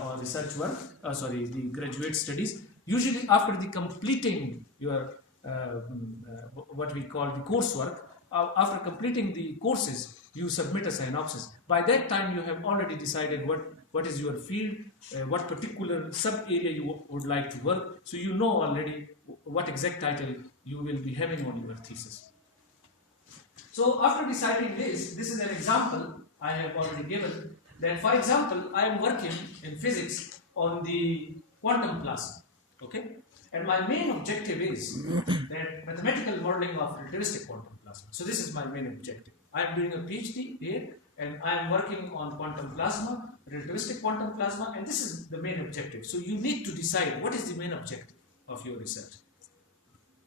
or research work, the graduate studies, usually after the completing your what we call the coursework, after completing the courses, you submit a synopsis. By that time, you have already decided what is your field, what particular sub-area you would like to work, so you know already what exact title you will be having on your thesis. So after deciding this is an example I have already given, that for example, I am working in physics on the quantum plasma, okay? And my main objective is that mathematical modeling of relativistic quantum plasma. So this is my main objective. I am doing a PhD here, and I am working on quantum plasma, relativistic quantum plasma, and this is the main objective. So you need to decide what is the main objective of your research.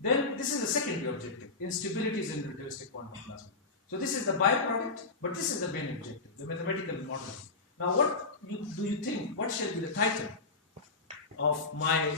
Then this is the secondary objective, instabilities in relativistic quantum plasma. So this is the byproduct, but this is the main objective, the mathematical modeling. Now what do you think, what shall be the title of my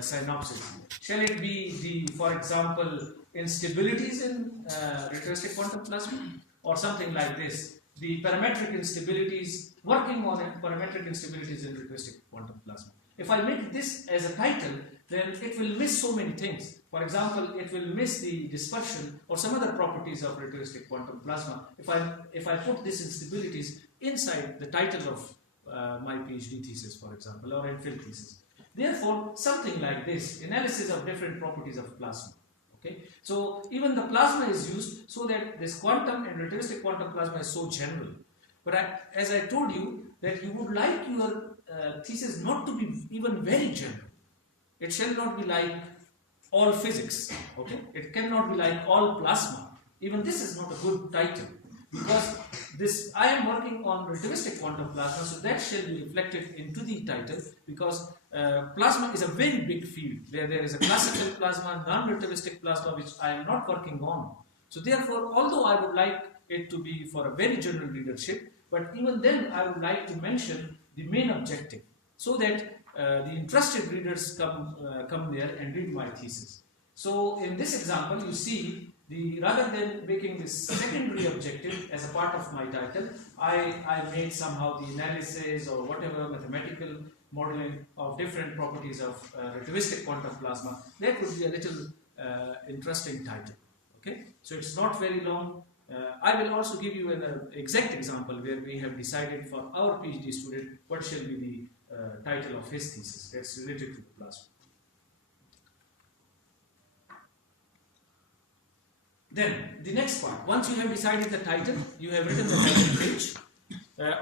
synopsis? Shall it be for example, instabilities in relativistic quantum plasma, or something like this, the parametric instabilities, working on parametric instabilities in relativistic quantum plasma? If I make this as a title, then it will miss so many things. For example, it will miss the dispersion or some other properties of relativistic quantum plasma if I put these instabilities inside the title of my PhD thesis, for example, or MPhil thesis. Therefore, something like this, analysis of different properties of plasma. Okay, so even the plasma is used so that this quantum and relativistic quantum plasma is so general. But as I told you, that you would like your thesis not to be even very general. It shall not be like all physics. Okay, it cannot be like all plasma. Even this is not a good title, because I am working on relativistic quantum plasma, so that shall be reflected into the title, because plasma is a very big field where there is a classical plasma, non-relativistic plasma, which I am not working on. So therefore, although I would like it to be for a very general readership, but even then I would like to mention the main objective, so that the interested readers come there and read my thesis. So in this example, you see, rather than making this secondary objective as a part of my title, I made somehow the analysis or whatever mathematical modeling of different properties of relativistic quantum plasma. That would be a little interesting title. Okay, so it's not very long. I will also give you an exact example where we have decided for our PhD student what shall be the title of his thesis that's related to the plasma. Then the next part, once you have decided the title, you have written the title page.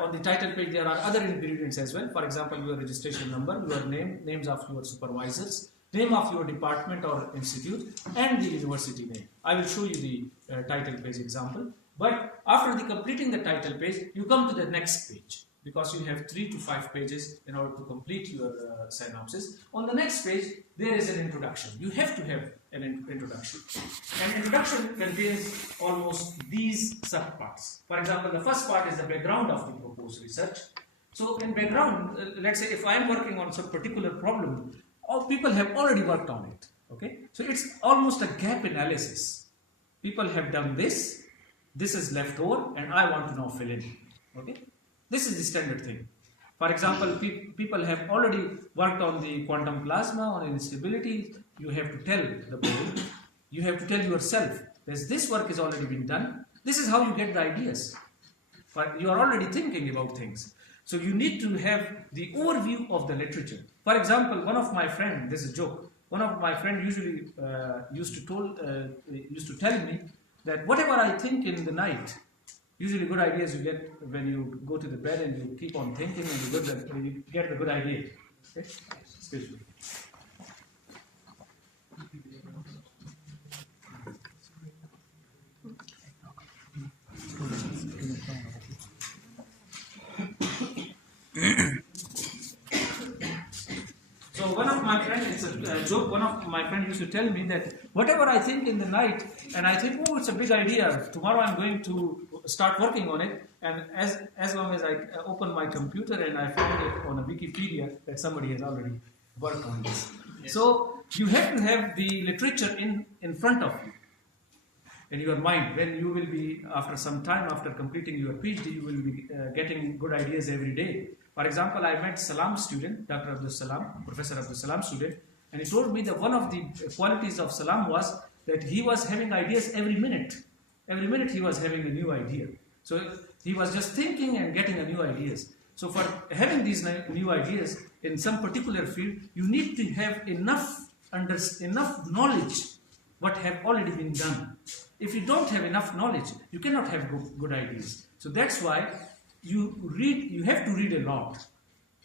On the title page there are other ingredients as well. For example, your registration number, your name, names of your supervisors, name of your department or institute, and the university name. I will show you the title page example. But after completing the title page, you come to the next page, because you have 3 to 5 pages in order to complete your synopsis. On the next page, there is an introduction. You have to have an introduction. An introduction contains almost these subparts. For example, the first part is the background of the proposed research. So in background, let's say if I am working on some particular problem, all people have already worked on it. Okay, so it's almost a gap analysis. People have done this is left over, and I want to now fill in. Okay, this is the standard thing. For example, people have already worked on the quantum plasma, on instability. You have to tell the board, you have to tell yourself that this work is already been done. This is how you get the ideas. But you are already thinking about things. So you need to have the overview of the literature. For example, one of my friends, this is a joke, one of my friends usually used to tell me that whatever I think in the night, usually good ideas you get when you go to the bed and you keep on thinking and you get the good idea. Okay? Excuse me. So one of my friends, it's a joke, one of my friends used to tell me that whatever I think in the night, and I think, oh, it's a big idea, tomorrow I'm going to start working on it, and as long as I open my computer and I find it on a Wikipedia that somebody has already worked on this. Yes. So you have to have the literature in front of you, in your mind, when you will be, after some time, after completing your PhD, you will be getting good ideas every day. For example, I met Salam student, Dr. Abdul Salam, Professor Abdul Salam student, and he told me that one of the qualities of Salam was that he was having ideas every minute. Every minute he was having a new idea. So he was just thinking and getting a new ideas. So for having these new ideas in some particular field, you need to have enough knowledge what have already been done. If you don't have enough knowledge, you cannot have good ideas. So that's why you have to read a lot.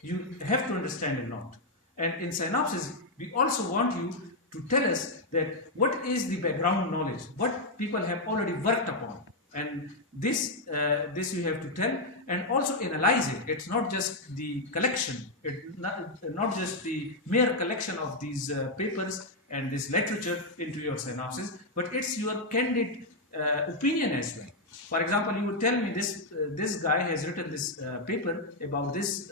You have to understand a lot. And in Synopsis, we also want you to tell us that what is the background knowledge, what people have already worked upon. And this you have to tell, and also analyze it. It's not just the collection, not just the mere collection of these papers and this literature into your synopsis, but it's your candid opinion as well. For example, you would tell me this guy has written this paper about this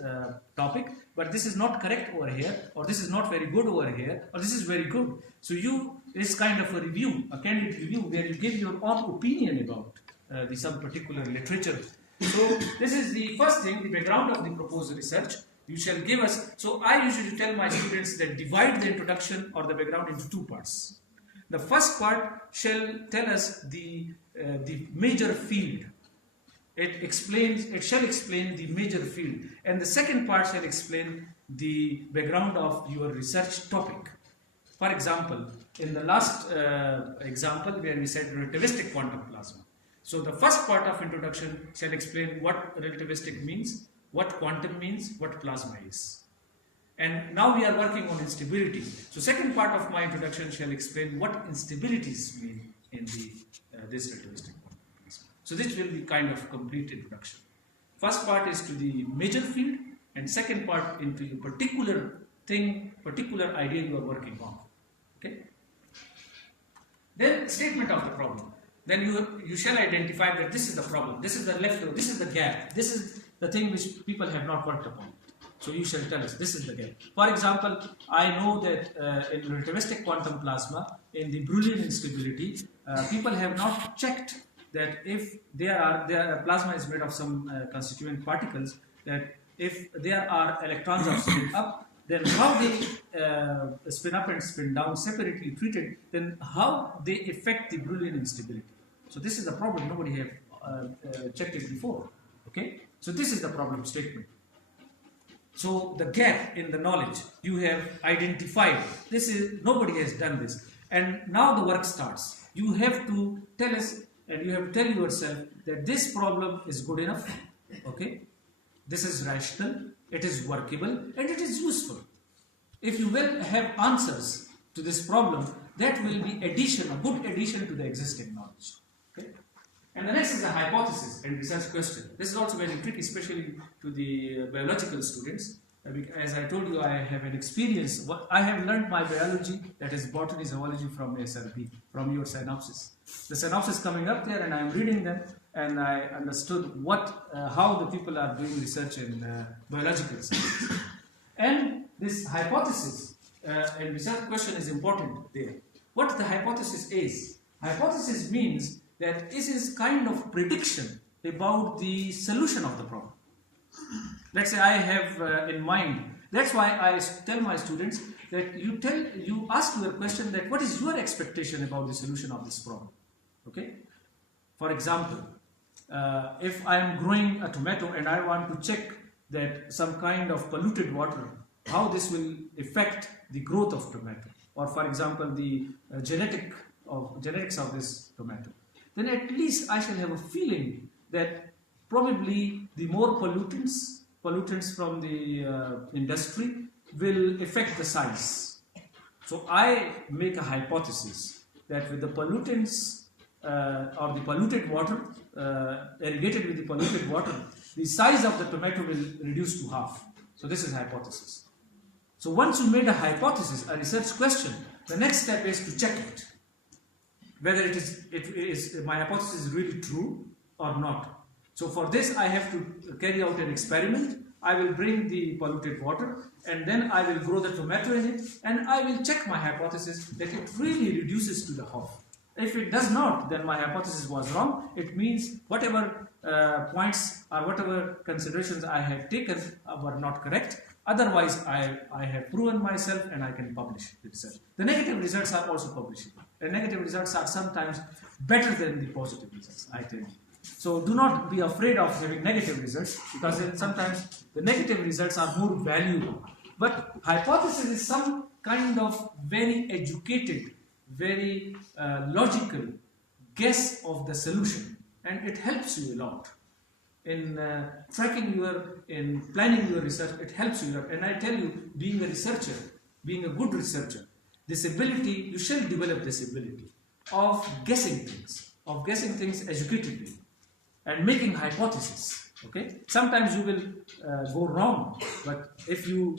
topic, but this is not correct over here, or this is not very good over here, or this is very good. So it's kind of a review, a candid review, where you give your own opinion about some particular literature. So this is the first thing, the background of the proposed research. You shall give us, so I usually tell my students that divide the introduction or the background into two parts. The first part shall tell us the major field. It shall explain the major field. And the second part shall explain the background of your research topic. For example, in the last example where we said relativistic quantum plasma. So the first part of introduction shall explain what relativistic means, what quantum means, what plasma is. And now we are working on instability. So second part of my introduction shall explain what instabilities mean in this relativistic quantum plasma. So this will be kind of complete introduction. First part is to the major field, and second part into a particular thing, particular idea you are working on. Okay? Then statement of the problem. Then you shall identify that this is the problem, this is the leftover, this is the gap, this is the thing which people have not worked upon. So you shall tell us, this is the gap. For example, I know that in relativistic quantum plasma, in the Brillouin instability, people have not checked that if their plasma is made of some constituent particles, that if there are electrons of spin up, then how they spin up and spin down separately treated, then how they affect the Brillouin instability. So this is the problem, nobody have checked it before. Okay? So this is the problem statement. So the gap in the knowledge you have identified. Nobody has done this. And now the work starts. You have to tell us, and you have to tell yourself that this problem is good enough. Okay? This is rational, it is workable, and it is useful. If you will have answers to this problem, that will be a good addition to the existing knowledge. Okay? And the next is a hypothesis and research question. This is also very tricky, especially to the biological students. As I told you, I have an experience. I have learned my biology, that is botany, zoology, from SRB, from your synopsis. The synopsis coming up there, and I am reading them, and I understood how the people are doing research in biological sciences. And this hypothesis and research question is important there. What the hypothesis is? Hypothesis means that this is kind of prediction about the solution of the problem. Let's say I have in mind. That's why I tell my students that you ask your question that what is your expectation about the solution of this problem? Okay? For example, if I am growing a tomato and I want to check that some kind of polluted water, how this will affect the growth of tomato, or for example the genetics of this tomato, then at least I shall have a feeling that probably the more pollutants from the industry will affect the size. So I make a hypothesis that with the pollutants or the polluted water, irrigated with the polluted water, the size of the tomato will reduce to half. So this is hypothesis. So once you made a hypothesis, a research question, the next step is to check it. Whether my hypothesis is really true or not. So for this I have to carry out an experiment. I will bring the polluted water and then I will grow the tomato in it and I will check my hypothesis that it really reduces to the half. If it does not, then my hypothesis was wrong. It means whatever points or whatever considerations I had taken were not correct. Otherwise, I have proven myself and I can publish the research. The negative results are also publishable. And negative results are sometimes better than the positive results, I tell you. So do not be afraid of having negative results, because then sometimes the negative results are more valuable. But hypothesis is some kind of very educated, very logical guess of the solution, and it helps you a lot in in planning your research. It helps you a lot. And I tell you, being a researcher, being a good researcher, this ability, you shall develop this ability of guessing things educatively and making hypotheses. Okay, sometimes you will go wrong, but if you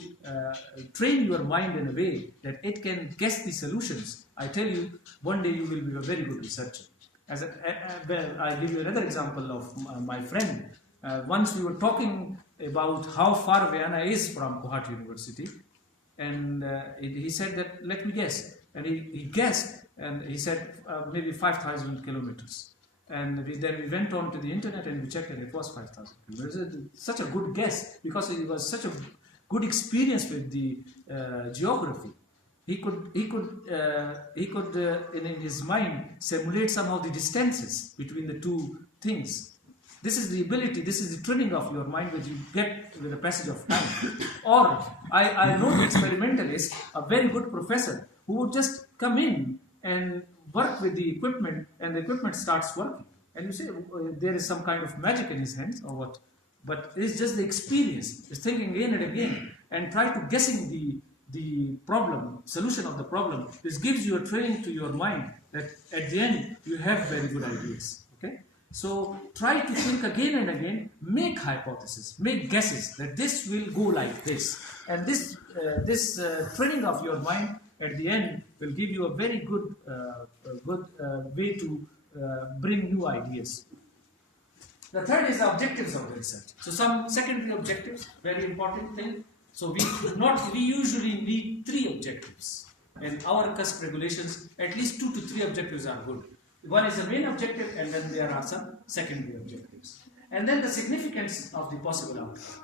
train your mind in a way that it can guess the solutions, I tell you, one day you will be a very good researcher. I'll give you another example of my friend. Once we were talking about how far Vienna is from Kohat University, and he said that, let me guess, and he guessed, and he said maybe 5,000 kilometers. And then we went on to the internet and we checked, and it was 5,000 kilometers. Such a good guess, because it was such a good experience with the geography. He could in his mind simulate somehow the distances between the two things. This is the ability, this is the training of your mind which you get with the passage of time. Or I know the experimentalist, a very good professor, who would just come in and work with the equipment, and the equipment starts working. And you say, there is some kind of magic in his hands or what? But it's just the experience. It's thinking again and again and try to guessing the problem, solution of the problem. This gives you a training to your mind that at the end you have very good ideas. Okay? So try to think again and again, make hypotheses, make guesses that this will go like this. And this training of your mind at the end will give you a very good, way to bring new ideas. The third is the objectives of the research. So some secondary objectives, very important thing. So we usually need 3 objectives. In our CUSP regulations, at least 2 to 3 objectives are good. One is the main objective, and then there are some secondary objectives. And then the significance of the possible outcome.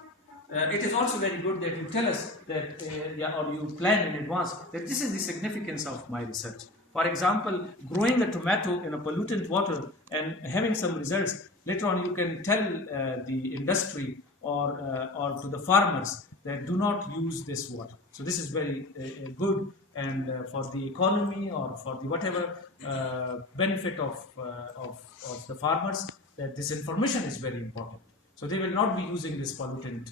It is also very good that you tell us that, or you plan in advance that this is the significance of my research. For example, growing a tomato in a pollutant water and having some results, later on you can tell the industry or to the farmers that do not use this water. So this is very good, and for the economy or for the whatever benefit of the farmers, that this information is very important. So they will not be using this pollutant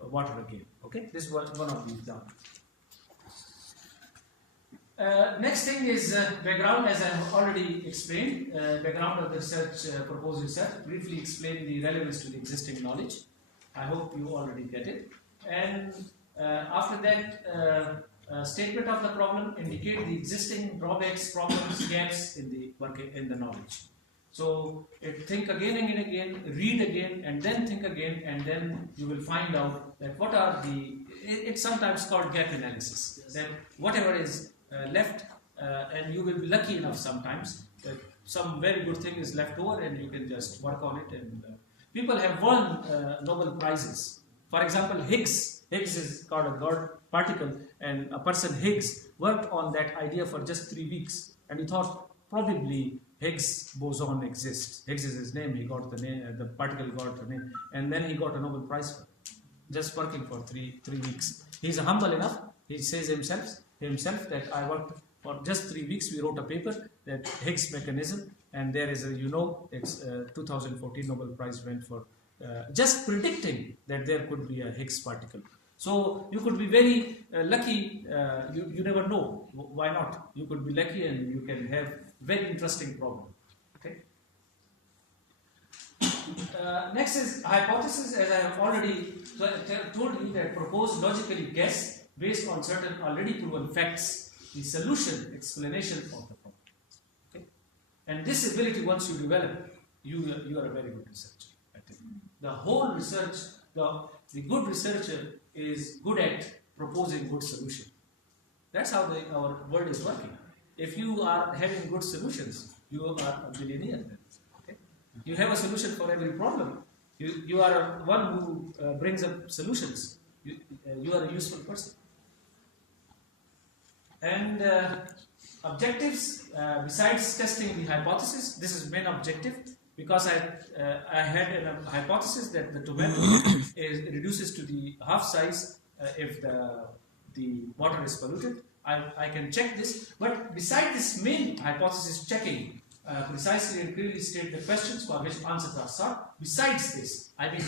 water again. Okay, this is one of the examples. Next thing is background, as I have already explained. Background of the research, proposed research. Briefly explain the relevance to the existing knowledge. I hope you already get it. And after that, statement of the problem, indicate the existing drawbacks, problems, gaps in the knowledge. So think again and again, read again, and then think again, and then you will find out that what are it's sometimes called gap analysis. Then whatever is left, and you will be lucky enough sometimes that some very good thing is left over and you can just work on it. And people have won Nobel Prizes. For example, Higgs is called a God particle, and a person Higgs worked on that idea for just 3 weeks, and he thought probably Higgs boson exists. Higgs is his name. He got the name. The particle got the name, and then he got a Nobel Prize for it, just working for three weeks. He's humble enough. He says himself that I worked for just 3 weeks. We wrote a paper that Higgs mechanism, and there is it's 2014 Nobel Prize went for just predicting that there could be a Higgs particle. So you could be very lucky. You never know. Why not? You could be lucky and you can have very interesting problem. Okay. Next is hypothesis. As I have already told you, that propose logically guess based on certain already proven facts the solution explanation of the problem. Okay. And this ability, once you develop, you are a very good researcher. I think. The whole research, the good researcher is good at proposing good solution. That's how our world is working. If you are having good solutions, you are a billionaire then. Okay? You have a solution for every problem. You are one who brings up solutions. You are a useful person. And objectives, besides testing the hypothesis, this is main objective, because I had a hypothesis that the tomato reduces to the half size if the water is polluted. I can check this, but beside this main hypothesis checking, precisely and clearly state the questions for which answers are sought. Besides this, I mean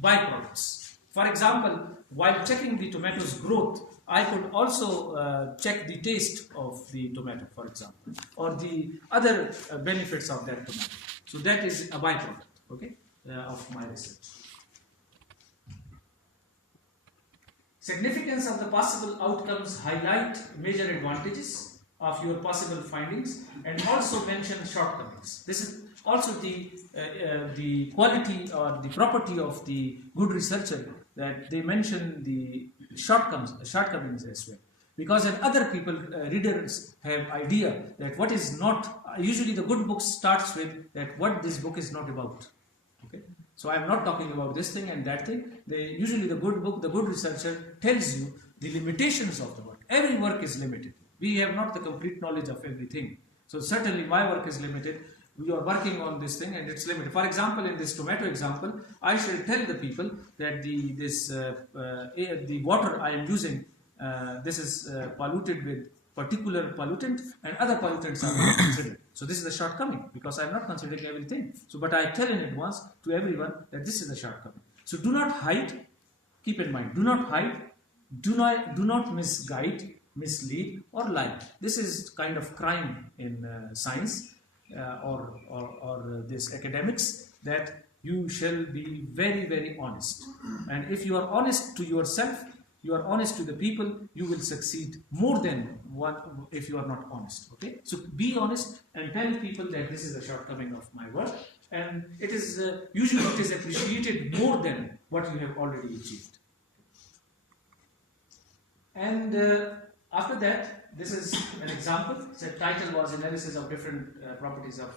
byproducts. For example, while checking the tomato's growth, I could also check the taste of the tomato, for example, or the other benefits of that tomato. So that is a byproduct, okay, of my research. Significance of the possible outcomes highlight major advantages of your possible findings and also mention shortcomings. This is also the quality or the property of the good researcher, that they mention the shortcomings as well. Because then other people, readers, have idea that what is not, usually the good book starts with that what this book is not about. Okay? So I am not talking about this thing and that thing. Usually the good book, the good researcher tells you the limitations of the work. Every work is limited. We have not the complete knowledge of everything. So certainly my work is limited. We are working on this thing and it's limited. For example, in this tomato example, I shall tell the people that the water I am using, this is polluted with particular pollutant and other pollutants are not considered. So this is the shortcoming, because I am not considering everything. So but I tell in advance to everyone that this is the shortcoming. So do not hide, keep in mind, do not hide, do not misguide, mislead or lie. This is kind of crime in science or this academics, that you shall be very, very honest. And if you are honest to yourself, you are honest to the people, you will succeed more than if you are not honest. Okay, so be honest and tell people that this is a shortcoming of my work, and it is usually it is appreciated more than what you have already achieved. And after that, this is an example. The title was analysis of different properties of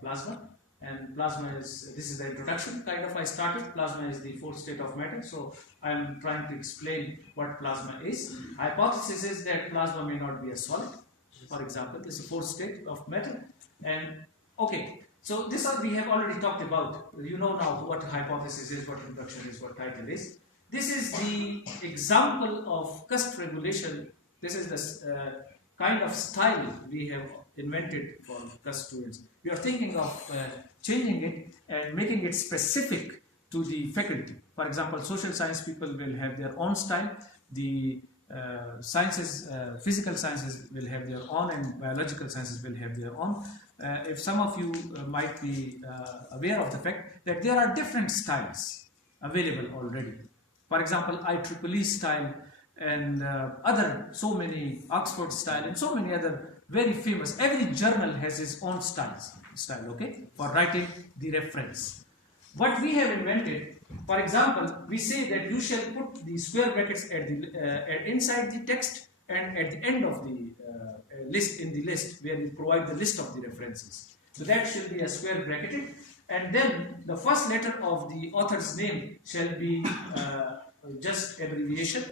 plasma. And plasma is, this is the introduction kind of I started. Plasma is the fourth state of matter. So I am trying to explain what plasma is. Hypothesis is that plasma may not be a solid. For example, this is a fourth state of matter. And okay, so this we have already talked about. You know now what hypothesis is, what introduction is, what title is. This is the example of cusp regulation. This is the kind of style we have invented for cusp students. We are thinking of changing it and making it specific to the faculty. For example, social science people will have their own style. The sciences, physical sciences will have their own, and biological sciences will have their own. If some of you might be aware of the fact that there are different styles available already. For example, IEEE style and other so many Oxford style and so many other very famous. Every journal has its own style, okay, for writing the reference. What we have invented, for example, we say that you shall put the square brackets at the inside the text and at the end of the list, in the list where you provide the list of the references. So that shall be a square bracketed, and then the first letter of the author's name shall be just abbreviation.